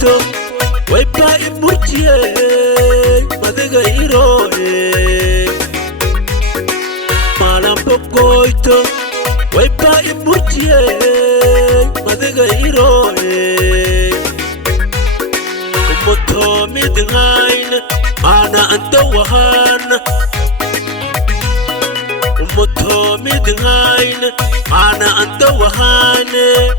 bokoito waipa imutie madega iroe malam bokoito waipa imutie madega iroe moto midgain ana anta wahana moto midgain ana anta wahane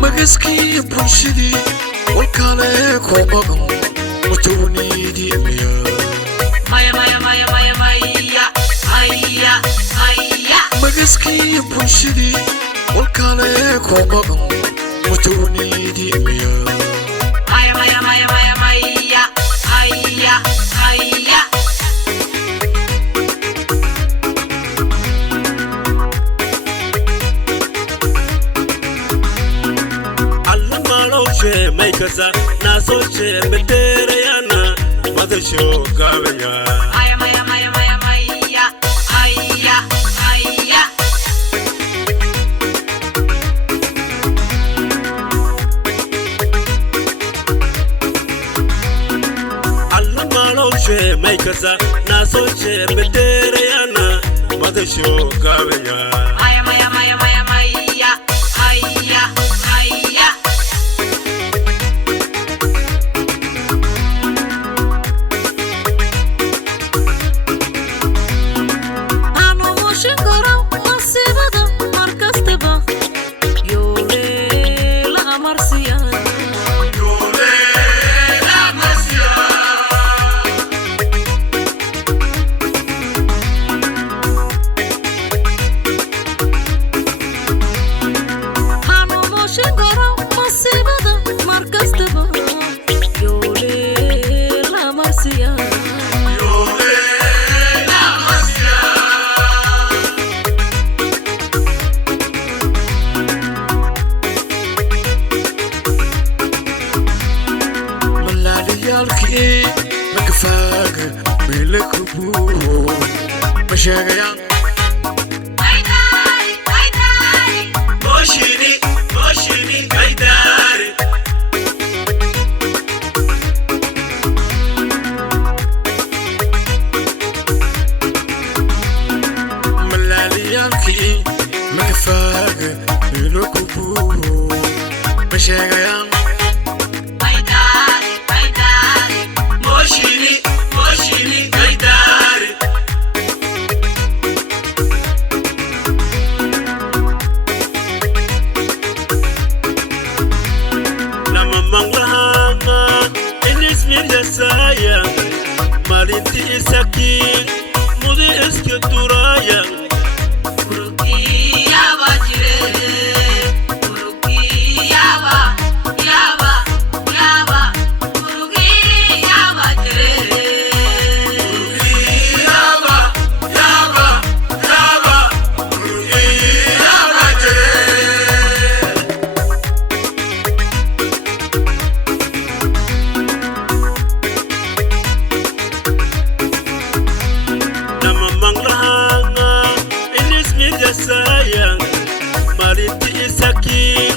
Mageski bushidi wakale kobago mutuni di miya maya Mageski bushidi wakale kobago mutuni di miya Maikasa nasoche metere yana madasho kabenya Allah maloshe maikasa nasoche metere yana madasho kabenya Mashagaya Moshini Kaidari Malali yalki Magafag Ilokubu مشاغيان baydari moshini baydari lama manglahanga inis mirja saya malinti isakin mudi iske turaya sayang malinti isakin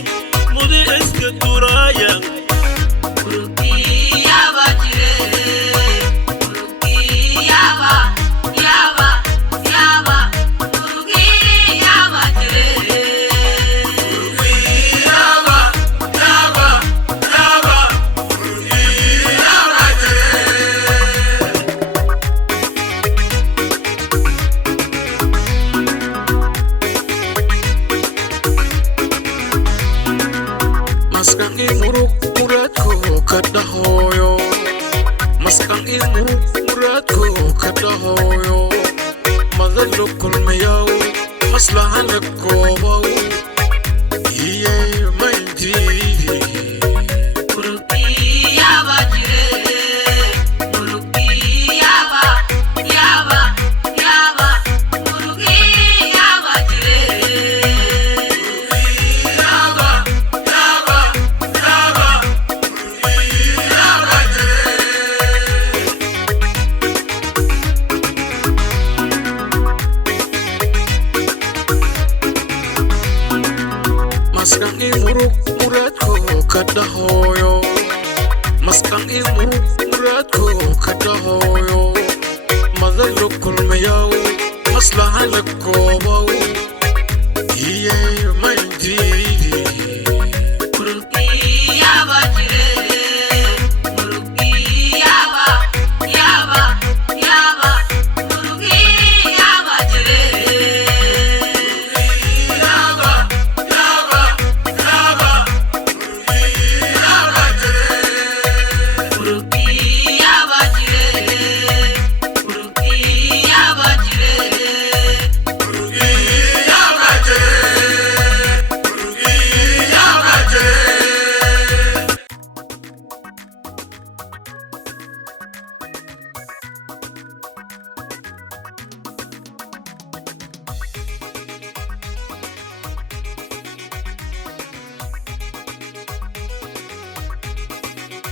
mudi iske turaya Maskang imuruk muradku kadahoyo Maskang imuruk muradku kadahoyo Madalo kulmayau maslahan nagkobau Iye maintidi Maskang imuruk muradku kadahoyo Maskang imuruk muradku kadahoyo Madalo kulmayau maslahan nagkobau Iye